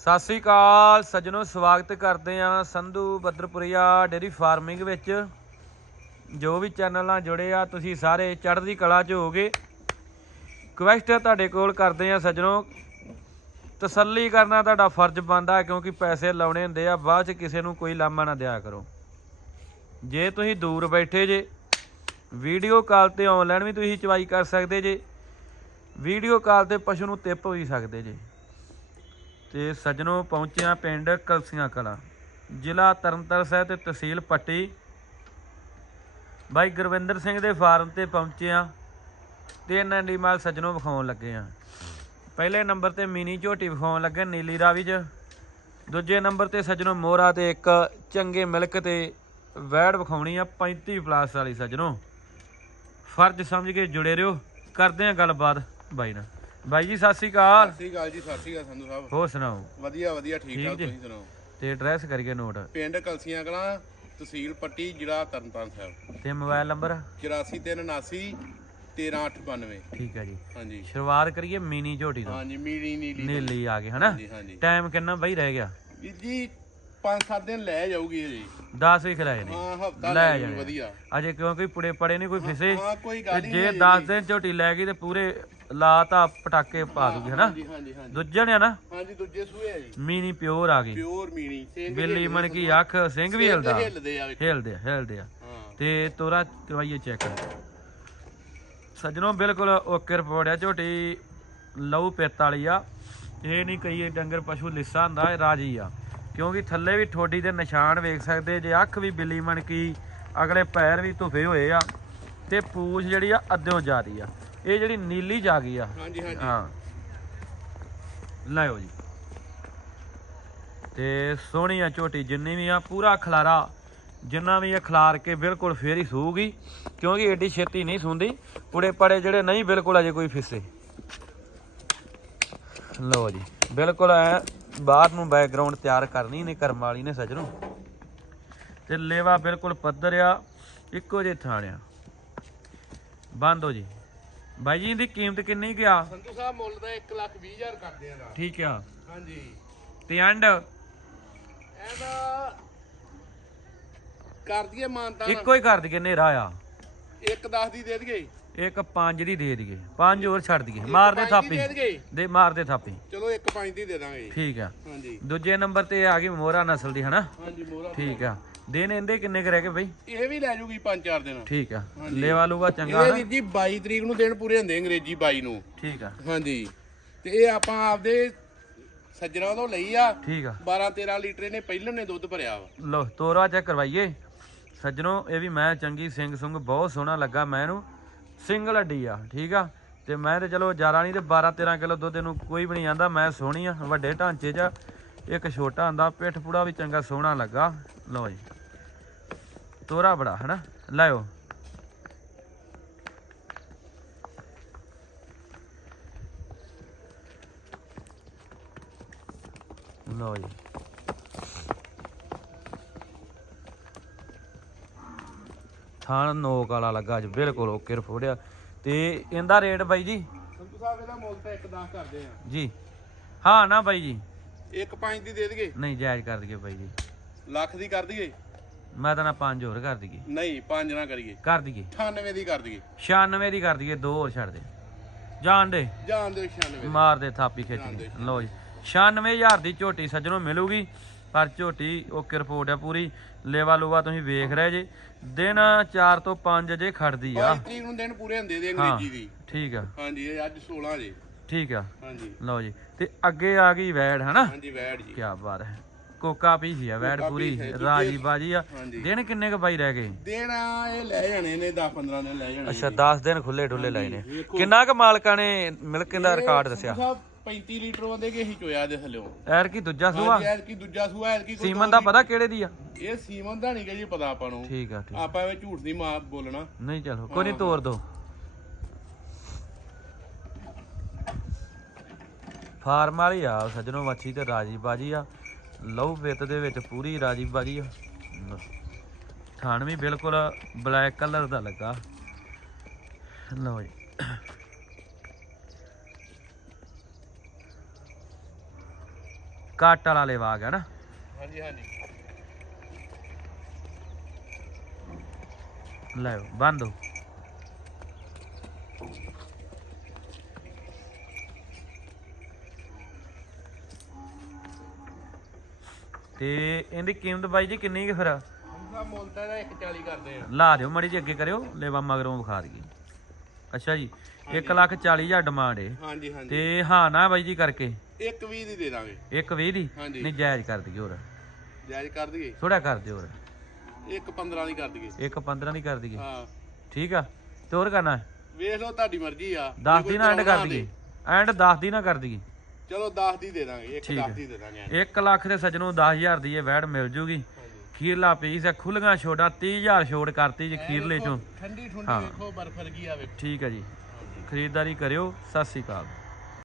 ਸਤਿ ਸ੍ਰੀ ਅਕਾਲ ਸੱਜਣੋ, ਸਵਾਗਤ ਕਰਦੇ ਆ ਸੰਧੂ ਬੱਦਰਪੁਰੀਆ ਡੇਰੀ ਫਾਰਮਿੰਗ ਵਿੱਚ। ਜੋ ਵੀ ਚੈਨਲ ਨਾਲ ਜੁੜੇ ਆ, ਤੁਸੀਂ ਸਾਰੇ ਚੜ੍ਹਦੀ ਕਲਾ 'ਚ ਹੋਗੇ ਕੁਐਸਟ ਤੁਹਾਡੇ ਕੋਲ ਕਰਦੇ ਆ ਸੱਜਣੋ, ਤਸੱਲੀ ਕਰਨਾ ਤੁਹਾਡਾ ਫਰਜ਼ ਬਣਦਾ ਕਿਉਂਕਿ ਪੈਸੇ ਲਾਉਣੇ ਹੁੰਦੇ ਆ, ਬਾਅਦ 'ਚ ਕਿਸੇ ਨੂੰ ਕੋਈ ਲਾਮਾ ਨਾ ਦਿਆ ਕਰੋ। ਜੇ ਤੁਸੀਂ ਦੂਰ ਬੈਠੇ ਜੇ, ਵੀਡੀਓ ਕਾਲ ਤੇ ਆਨਲਾਈਨ ਵੀ ਤੁਸੀਂ ਚਵਾਈ ਕਰ ਸਕਦੇ ਜੇ, ਵੀਡੀਓ ਕਾਲ ਤੇ ਪਸ਼ੂ ਨੂੰ ਤਿੱਪ ਵੀ ਸਕਦੇ ਜੇ। ਤੇ ਸੱਜਣੋ ਪਹੁੰਚਿਆ ਪਿੰਡ ਕਲਸੀਆਂ ਕਲਾ। ਜ਼ਿਲ੍ਹਾ ਤਰਨਤਾਰਨ ਸਾਹਿਬ ਤੇ ਤਹਿਸੀਲ ਪੱਟੀ। ਬਾਈ ਗੁਰਵਿੰਦਰ ਸਿੰਘ ਦੇ ਫਾਰਮ ਤੇ ਪਹੁੰਚਿਆ ਆ ਤੇ ਇਹਨਾਂ ਦੀ ਮਾਲ ਸੱਜਣੋ ਵਿਖਾਉਣ ਲੱਗੇ ਆ। ਪਹਿਲੇ ਨੰਬਰ ਤੇ ਮਿਨੀ ਝੋਟੀ ਵਿਖਾਉਣ ਲੱਗੇ, ਨੀਲੀ ਰਾਵੀ ਚ। ਦੂਜੇ ਨੰਬਰ ਤੇ ਸੱਜਣੋ ਮੋਹਰਾ ਤੇ ਇੱਕ ਚੰਗੇ ਮਿਲਕ ਤੇ ਵੈੜ ਵਿਖਾਉਣੀ ਆ 35 ਪਲੱਸ ਵਾਲੀ ਸੱਜਣੋ। ਫਰਜ਼ ਸਮਝ ਕੇ ਜੁੜੇ ਰਹੋ। ਕਰਦੇ ਆ ਗੱਲਬਾਤ ਬਾਈ ਨਾਲ। ਬਾਈ ਜੀ ਸਤਿ ਸ੍ਰੀ ਅਕਾਲ। ਸਤਿ ਸ਼੍ਰੀ ਅਕਾਲ ਜੀ ਸਤਿ ਸ਼੍ਰੀ ਅਕਾਲ ਸੰਧੂ ਸਾਹਿਬ। ਹੋਰ ਸੁਣਾਓ? ਵਧੀਆ ਵਧੀਆ ਠੀਕ ਜੀ। ਤੁਸੀਂ ਸੁਣਾਓ? ਤੇ ਐਡਰੈਸ ਕਰੀਏ ਨੋਟ ਪਿੰਡ ਕਲਸੀਆਂ ਕਲਾਂ ਤਹਿਸੀਲ ਪੱਟੀ ਜ਼ਿਲ੍ਹਾ ਤਰਨਤਾਰਨ ਸਾਹਿਬ। ਤੇ ਮੋਬਾਈਲ ਨੰਬਰ 8479 13892 ਠੀਕ ਹੈ ਜੀ। ਹਾਂਜੀ। ਸ਼ੁਰੂਆਤ ਕਰੀਏ ਮਿਨੀ ਝੋਟੀ ਤੋਂ। ਹਾਂਜੀ ਮੀਲੀ ਨੀਲੀ ਨੀਲੀ ਆ ਗਈ ਹਨਾ? ਹਾਂਜੀ ਹਾਂਜੀ। ਟਾਈਮ ਕਿੰਨਾ ਬਈ ਰਹਿ ਗਿਆ? ਜੀ 5-7 ਦਿਨ ਲੈ ਜਾਊਗੀ ਜੀ। 10 ਵੀ ਖਿਲਾਏ ਨੇ। ਹਾਂ ਹਫਤਾ ਲੈ। ਜਾਊਗੀ ਵਧੀਆ। ਅਜੇ ਕਿਉਂਕਿ ਪੁੜੇ ਪੜੇ ਨਹੀਂ ਕੋਈ ਫਿਸੇ। ਹਾਂ ਕੋਈ ਤੇ ਗੱਲ ਨਹੀਂ ਜੇ। 10 ਦਿਨ ਝੋਟੀ ਲੈ ਗਈ ਤੇ ਪੂਰੇ ਲਾਤਾ ਪਟਾਕੇ ਪਾ ਦੂਗੀ ਹਨਾ? ਹਾਂਜੀ ਹਾਂਜੀ ਹਾਂਜੀ। ਦੂਜੇ ਨੇ ਨਾ? ਹਾਂਜੀ ਦੂਜੇ ਸੂਏ ਆ ਜੀ। ਮਿਨੀ ਪਿਓਰ ਆ ਗਈ। ਪਿਓਰ ਮੀਣੀ ਬਿੱਲੀ ਮਨ ਕੀ ਅੱਖ ਸਿੰਘ ਵੀ ਹਿਲਦਾ। ਹਿੱਲਦੇ ਆ। ਹਿਲਦੇ ਆ ਹਿਲਦੇ ਆ। ਹਾਂ। ਤੇ ਤੋਰਾ ਕਰਵਾਈਏ ਚੈੱਕ। ਸੱਜਣੋ ਬਿਲਕੁਲ ਓਕੇ ਰਿਪੋਰਟ ਆ ਝੋਟੀ। ਲਹੂ ਪਿੱਤ ਵਾਲੀ ਆ। ਇਹ ਨਹੀਂ ਕਈ ਡੰਗਰ ਪਸ਼ੂ ਲਿੱਸਾ ਹੁੰਦਾ ਇਹ ਰਾਜੀ ਆ। ਕਿਉਂਕਿ ਥੱਲੇ ਵੀ ਠੋਡੀ ਦੇ ਨਿਸ਼ਾਨ ਵੇਖ ਸਕਦੇ ਜੇ ਅੱਖ ਵੀ ਬਿੱਲੀ ਮਣ ਕੀ ਅਗਲੇ ਪੈਰ ਵੀ ਧੁਫੇ ਹੋਏ ਆ ਤੇ ਪੂਛ ਜਿਹੜੀ ਆ ਅੱਧਿਓਂ ਜਾ ਰਹੀ ਆ। ਇਹ ਜਿਹੜੀ ਨੀਲੀ ਜਾ ਗਈ ਆ। ਹਾਂਜੀ ਹਾਂਜੀ। ਹਾਂ। ਲਾਇਓ ਜੀ। ਤੇ ਸੋਹਣੀ ਆ ਝੋਟੀ ਜਿੰਨੀ ਵੀ ਆ ਪੂਰਾ ਖਲਾਰਾ ਜਿੰਨਾ ਵੀ ਇਹ ਖਲਾਰ ਕੇ ਬਿਲਕੁਲ ਫੇਰ ਹੀ ਸੂਗੀ ਕਿਉਂਕਿ ਏਡੀ ਛੇਤੀ ਨਹੀਂ ਸੁੰਦੀ। ਪੁੜੇ ਪੜੇ ਜਿਹੜੇ ਨਹੀਂ ਬਿਲਕੁਲ ਅਜੇ ਕੋਈ ਫਿੱਸੇ। ਲਓ ਜੀ ਬਿਲਕੁਲ ਐ ਬਾਹਰ ਨੂੰ ਬੈਕਗ੍ਰਾਉਂਡ ਤਿਆਰ ਕਰਨੀ ਨੇ ਕਰਮ ਵਾਲੀ ਨੇ ਸੱਜਣੋ। ਤੇ ਲੇਵਾ ਬਿਲਕੁਲ ਪੱਧਰ ਆ ਇੱਕੋ ਜਿਹੇ ਥਾਣ ਆ। ਬੰਦ ਹੋ ਜੀ। ਬਾਈ ਜੀ ਦੀ ਕੀਮਤ ਕਿੰਨੀ ਗਿਆ ਸੰਧੂ ਸਾਹਿਬ ਮੁੱਲ ਦਾ 1 ਲੱਖ 20 ਹਜ਼ਾਰ ਕਰਦੇ ਆ ਦਾ। ਠੀਕ ਆ। ਹਾਂਜੀ। ਤੇ ਐਂਡ ਇਹਦਾ ਕਰ ਦਈਏ ਮਾਨਤਾ ਇੱਕੋ ਹੀ ਕਰ ਦਈਏ ਨੇਰਾ ਆ। ਇੱਕ 10 ਦੀ ਦੇ ਦਈਏ। ਇੱਕ ਪੰਜ ਦੀ ਦੇ ਦਈਏ। ਪੰਜ ਹੋਰ ਛੱਡ ਦਈਏ। ਮਾਰ ਦੇ ਪੰਜ ਥਾਪੀ। ਦੀ ਦੇ ਦਈਏ। ਦੇ ਮਾਰ ਦੇ ਥਾਪੀ। ਚਲੋ ਇੱਕ 5 ਦੀ ਦੇ ਦਾਂਗੇ। ਠੀਕ ਆ। ਹਾਂਜੀ। ਦੂਜੇ ਨੰਬਰ ਤੇ ਆ ਗਈ ਮੋਹਰਾ ਨਸਲ ਦੀ ਹਨਾ? ਹਾਂਜੀ ਮੋਰਾ ਠੀਕ ਆ। ਦਿਨ ਇਹਦੇ ਕਿੰਨੇ ਕੁ ਰਹਿ ਗਏ ਬਈ? ਇਹ ਵੀ ਲੈ ਜੂਗੀ 5-4 ਦਿਨ। ਠੀਕ ਆ। ਲੇਵਾ ਲੂਗਾ ਚੰਗਾ ਵੀਰ ਜੀ 22 ਤਰੀਕ ਨੂੰ ਦਿਨ ਪੂਰੇ ਹੁੰਦੇ ਅੰਗਰੇਜ਼ੀ 22 ਨੂੰ। ਠੀਕ ਆ। ਹਾਂਜੀ। ਤੇ ਇਹ ਆਪਾਂ ਆਪਦੇ ਸੱਜਣਾ ਤੋਂ ਲਈ ਆ। ਠੀਕ ਆ। 12-13 ਲੀਟਰ ਇਹਨੇ ਪਹਿਲਾਂ ਨੇ ਦੁੱਧ ਭਰਿਆ ਵਾ। ਲੋ ਤੋਰਾ ਚੈੱਕ ਕਰਵਾਈਏ। ਸੱਜਣੋ, ਇਹ ਵੀ ਮੈਂ ਚੰਗੀ ਸਿੰਘ ਸੁੰਗ ਬਹੁਤ ਸੋਹਣਾ ਲੱਗਾ ਮੈਂ ਇਹਨੂੰ ਸਿੰਗਲ ਹੱਡੀ ਆ, ਠੀਕ ਆ? ਤੇ ਮੈਂ ਤੇ ਚਲੋ ਜ਼ਿਆਦਾ ਨਹੀਂ, ਤੇ 12 13 ਕਿਲੋ ਦੁੱਧ ਇਹਨੂੰ ਕੋਈ ਵੀ ਨਹੀਂ ਆਂਦਾ, ਮੈਂ ਸੋਹਣੀ ਆ, ਵੱਡੇ ਢਾਂਚੇ 'ਚ ਇੱਕ ਛੋਟਾ ਹੁੰਦਾ ਪਿੱਠ ਪੂੜਾ ਵੀ ਚੰਗਾ ਸੋਹਣਾ ਲੱਗਾ। ਲਓ ਜੀ। ਤੋਰਾ ਬੜਾ, ਹਨਾ? ਲਾਇਓ। ਲਓ ਜੀ। ਥਾਣ ਨੋਕ ਵਾਲਾ ਲੱਗਾ ਅੱਜ ਬਿਲਕੁਲ ਓਕੇ ਰਫੋੜਿਆ ਤੇ ਇਹਦਾ ਰੇਟ ਬਾਈ ਜੀ? ਸੰਤੂ ਸਾਹਿਬ ਇਹਦਾ ਮੁੱਲ ਤਾਂ 1-10 ਕਰਦੇ ਆ। ਜੀ। ਹਾਂ ਨਾ ਬਾਈ ਜੀ। ਇੱਕ 5 ਦੀ ਦੇ ਦਈਏ? ਨਹੀਂ ਜਾਇਜ਼ ਕਰ ਦਈਏ ਬਾਈ ਜੀ। ਲੱਖ ਦੀ ਕਰ ਦਈਏ? ਮੈਂ ਤਾਂ ਨਾ ਪੰਜ ਹੋਰ ਕਰ ਦਈਏ। ਨਹੀਂ 5 ਨਾ ਕਰੀਏ। ਕਰ ਦਈਏ। 98 ਦੀ ਕਰ ਦਈਏ। 96 ਦੀ ਕਰ ਦਈਏ ਦੋ ਹੋਰ ਛੱਡ ਦੇ। ਜਾਣ ਦੇ। ਜਾਣ ਦਿਓ 96 ਦੀ। ਮਾਰ ਦੇ ਥਾਪੀ ਖਿੱਚ। ਦੇ। ਲਓ ਜੀ 96000 ਦੀ ਝੋਟੀ ਸੱਜਣੋਂ ਮਿਲੂਗੀ। ਪਰ ਝੋਟੀ ਓਕੇ ਰਿਪੋਰਟ ਆ ਪੂਰੀ। ਲੇਵਾ ਲੂਵਾ ਤੁਸੀਂ ਵੇਖ ਰਹੇ ਜੇ। ਦਿਨ 4 ਤੋਂ 5 ਜੇ ਖੜਦੀ ਆ। 22 ਤਰੀਕ ਨੂੰ ਦਿਨ ਪੂਰੇ ਹੁੰਦੇ ਦੇ ਹਾਂ ਅੰਗਰੇਜ਼ੀ ਦੀ। ਠੀਕ ਆ। ਹਾਂਜੀ ਅੱਜ 16 ਜੇ। ਠੀਕ ਆ। ਹਾਂਜੀ। ਲਓ ਜੀ। ਤੇ ਅੱਗੇ ਆ ਗਈ ਵੈੜ ਹਨਾ? ਹਾਂਜੀ ਵੈੜ ਜੀ। ਕੀ ਬਾਤ ਹੈ। ਕੋਕਾ ਪੀ ਸੀ ਆ ਵੈੜ ਕੋਕਾ ਪੂਰੀ। ਰਾਜੀ ਬਾਜੀ ਆ। ਦਿਨ ਕਿੰਨੇ ਕ ਬਾਈ ਰਹਿ ਗਏ? ਦਿਨ ਇਹ ਲੈ ਜਾਣੇ ਨੇ 10 15 ਦਿਨ ਲੈ ਜਾਣੇ ਅੱਛਾ 10 ਦਿਨ ਖੁੱਲੇ ਡੁੱਲੇ ਲਾਏ ਨੇ। ਕਿੰਨਾ ਕ ਮਾਲਕਾਂ ਨੇ ਮਿਲਕ ਦਾ ਰਿਕਾਰਡ ਦੱਸਿਆ? 35 ਲੀਟਰ ਬੰਦੇ ਕੇ ਹੀ ਚੋਇਆ ਦੇ ਥੱਲਿਓ ਐਰ ਕੀ ਦੂਜਾ ਸੂਆ ਹਾਂਜੀ ਐਰ ਕੀ ਦੂਜਾ ਸੂਆ ਐਰ ਕੀ ਕੋਈ ਸੀਮਨ ਦਾ ਪਤਾ ਕਿਹੜੇ ਦੀ ਆ? ਇਹ ਸੀਮਨ ਦਾ ਨਹੀਂ ਕਿ ਜੀ ਪਤਾ ਆਪਾਂ ਨੂੰ। ਠੀਕ ਆ ਠੀਕ ਆਪਾਂ ਐਵੇਂ ਝੂਠ ਦੀ ਮਾਂ ਬੋਲਣਾ। ਨਹੀਂ ਚਲੋ ਕੋਈ ਨਹੀਂ ਤੋਰ ਦੋ। ਫਾਰਮ ਵਾਲੀ ਆ ਸੱਜਣੋ ਮੱਛੀ ਤੇ ਰਾਜੀ ਬਾਜੀ ਆ। ਲਹੂ ਵਿੱਤ ਦੇ ਵਿੱਚ ਪੂਰੀ ਰਾਜੀ ਬਾਜੀ ਆ। ਲਓ। ਥਾਣ ਵੀ ਬਿਲਕੁਲ ਬਲੈਕ ਕਲਰ ਦਾ ਲੱਗਾ। ਲਓ ਜੀ। ਕੱਟ ਵਾਲਾ ਲੇਵਾ ਆ ਗਿਆ ਨਾ। ਹਾਂਜੀ ਹਾਂਜੀ। ਲੈ ਬੰਦ ਹੋ। ਤੇ ਇਹਦੀ ਕੀਮਤ ਬਾਈ ਜੀ ਕਿੰਨੀ ਕੁ ਫਿਰ? ਮੁੱਲ ਤਾਂ ਇਹਦਾ 140 ਕਰਦੇ ਆ। ਲਾ ਦਿਓ ਮੜੀ ਜੀ ਅੱਗੇ ਕਰਿਓ ਲੇਵਾ ਮਗਰੋਂ ਵਿਖਾ ਦਈਏ। ਅੱਛਾ ਜੀ 1 ਲੱਖ 40 ਹਜ਼ਾਰ ਡਿਮਾਂਡ ਏ। ਹਾਂਜੀ ਹਾਂਜੀ। ਤੇ ਹਾਂ ਨਾ ਬਾਈ ਜੀ ਕਰਕੇ। ਇੱਕ 20 ਦੀ ਦੇ ਦਾਂਗੇ। ਇੱਕ 20 ਦੀ? ਹਾਂਜੀ। ਨਹੀਂ ਜਾਇਜ਼ ਕਰ ਦਈਏ ਹੋਰ। ਜਾਇਜ਼ ਕਰ ਦਈਏ? ਥੋੜਾ ਕਰ ਦਿਓ ਹੋਰ। ਇੱਕ 15 ਦੀ ਕਰ ਦਈਏ। ਇੱਕ 15 ਦੀ ਕਰ ਦਈਏ। ਹਾਂ। ਠੀਕ ਆ। ਤੇ ਹੋਰ ਕਰਨਾ? ਵੇਖ ਲਓ ਤੁਹਾਡੀ ਮਰਜ਼ੀ ਆ। 10 ਜੇ ਕੋਈ ਦੀ ਨਾ ਐਂਡ ਕਰ ਦਈਏ। ਐਂਡ 10 ਦੀ ਨਾ ਕਰ ਦਈਏ। ਚਲੋ 10 ਦੀ ਦੇ ਦਾਂਗੇ ਇੱਕ ਠੀਕ 10 ਹੈ। ਦੀ ਦੇ ਦਾਂਗੇ। 1 ਲੱਖ ਦੇ ਸੱਜਣੋਂ 10000 ਦੀ ਇਹ ਵੈੜ ਮਿਲ ਜੂਗੀ। ਖੀਰਲਾ ਪੀਸ ਹੈ ਖੁੱਲੀਆਂ ਛੋਟਾਂ 30000 ਛੋੜ ਕਰਤੀ ਜੀ ਖੀਰਲੇ ਚੋਂ। ਠੰਡੀ ਠੰਡੀ। ਵੇਖੋ ਬਰਫ ਵਰਗੀ ਆ ਵੇਖੋ। ਠੀਕ ਹੈ ਜੀ। ਖਰੀਦਦਾਰੀ ਕਰਿਓ ਸਤਿ ਸ੍ਰੀ ਅਕਾਲ।